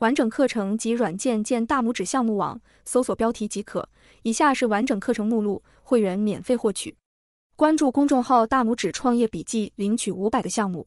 完整课程及软件见大拇指项目网，搜索标题即可。以下是完整课程目录，会员免费获取。关注公众号大拇指创业笔记，领取500个项目。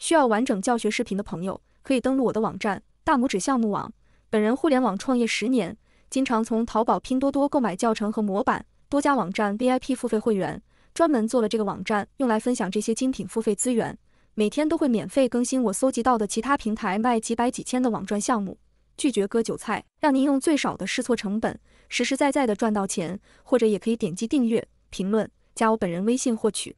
需要完整教学视频的朋友，可以登录我的网站大拇指项目网。本人互联网创业10年，经常从淘宝、拼多多购买教程和模板，多家网站 VIP 付费会员，专门做了这个网站，用来分享这些精品付费资源。每天都会免费更新我搜集到的其他平台卖几百几千的网赚项目，拒绝割韭菜，让您用最少的试错成本，实实在在的赚到钱。或者也可以点击订阅、评论，加我本人微信获取。